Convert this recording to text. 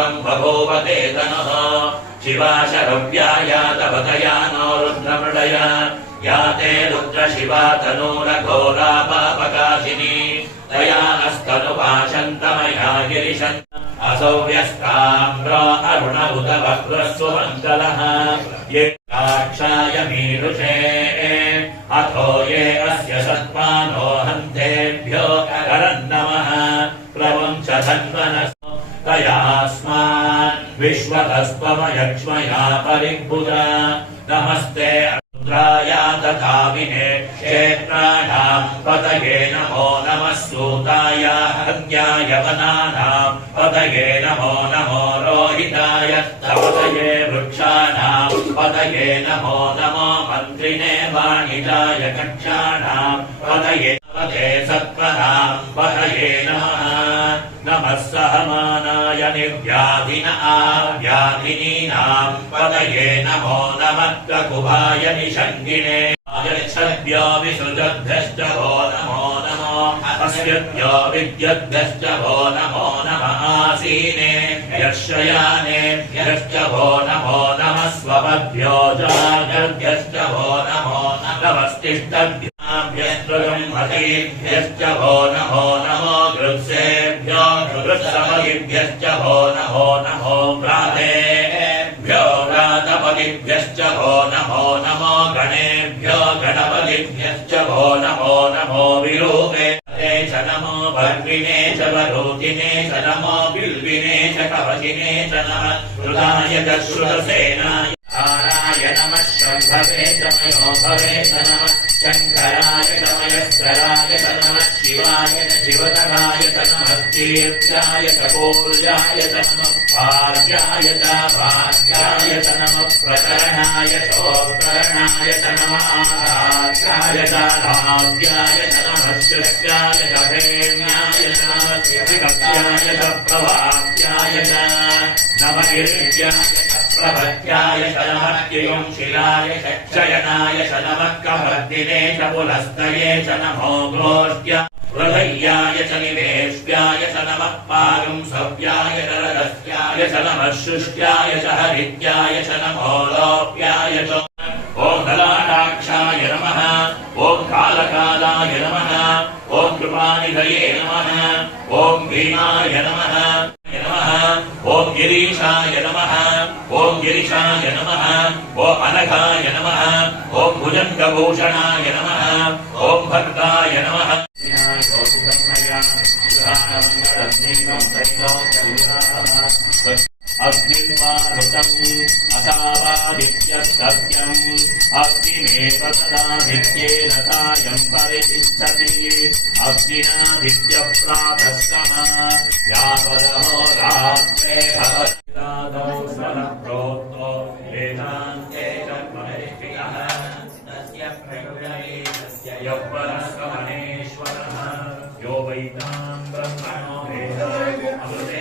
शिवम् बभूवते तनुः शिवा शरव्यायातवतया नो रुद्रमृडय या ते रुद्रशिवा तनूरघोरा पापकाशिनी तया नस्तनुपाशन्तमया गिरिशन् असौ व्यस्ताम्र अरुणबुध वक्रस्व मङ्गलः ये काक्षाय मीरुषे अथो ये अस्य सत्त्वानो हन्तेभ्यो करन्नमः प्रवंच धन्वनः तयास्मान् विश्वतस्त्वमयक्ष्मया परिबुधा नमस्ते रुद्राय दधाविने क्षेत्राणाम् पतये नमो नमः सूताय हन्याय वनानाम् पतये नमो नमो रोहिताय पतये वृक्षाणाम् पतये नमो नमो मन्त्रिणे वाणिजाय कक्षाणाम् पतये नमते सत्त्वनाम् पतये नमः नमः सहमानाय निर्व्याधिन आव्याधिनीनाम् पतये नमो नमः ककुभाय निषङ्गिणे यच्छद्भ्यो विसृजद्भ्यश्च वो नमो नमो अस्यभ्यो विद्यद्भ्यश्च वो नमो नमः आसीने यशयानेभ्यश्च वो नमो नमः स्वपद्भ्यो जागर्भ्यश्च वो नमो नमस्तिष्ठभ्याभ्यस्त्वगम्हतीभ्यश्च वो नमो नमो गृत्सेभ्यो गृत्समयिभ्यश्च वो नमो नमो व्रातेभ्यो व्रातपतिभ्यश्च वो नमो नमो गणेभ्यो गणपतिभ्यश्च वो नमो नमो विरूपे च नमो भर्विने च वरोधिने च नमो बिल्विने च कवचिने च नमः श्रुताय च श्रुतसेनाय हाराय नमः शम्भवे च मयोभवे च नमः शङ्कराय च मयस्कराय च नमः शिवाय च शिवतराय च नमः कीर्त्याय च पूर्याय च नमः भाग्याय च भाग्याय च नमः प्रकरणाय चोत्करणाय च नमः आराध्याय च भाग्याय च नमः श्रुत्याय च प्रेम्याय च नमः श्रीकत्याय च प्रभात्याय च नमः ईर्ष्याय च प्रभत्याय च नमः कियं शिलाय च चयनाय च नमः कवर्दिने च पुलस्तये च नमो गोष्ट्या हृदयाय च निवेश्याय च नमः पागं सव्याय च रदस्याय च नमः शुष्ट्याय च हरित्याय च नमो लोप्याय च ॐ ललाटाक्षाय नमः ॐ कालकालाय नमः ॐ कृपानिधये नमः ॐ भीमाय नमः ॐ गिरीशाय नमः ॐ गिरिशाय नमः ॐ अनघाय नमः ॐ भुजङ्गभूषणाय नमः ॐ भक्ताय नमः अग्निर्वारुतम् असावादित्यः सत्यम् अग्निमेव तदादित्येन सायम् परितिष्ठति अग्निनादित्यः प्रातस्तमः यावदहो रात्रे भवतिदादौ स्वनप्रोक्तो वेदान्ते च परिष्ठितः तस्य प्रयुजये तस्य यौवनः महेश्वरः यो वैताम् ब्रह्मणो वेद अमृते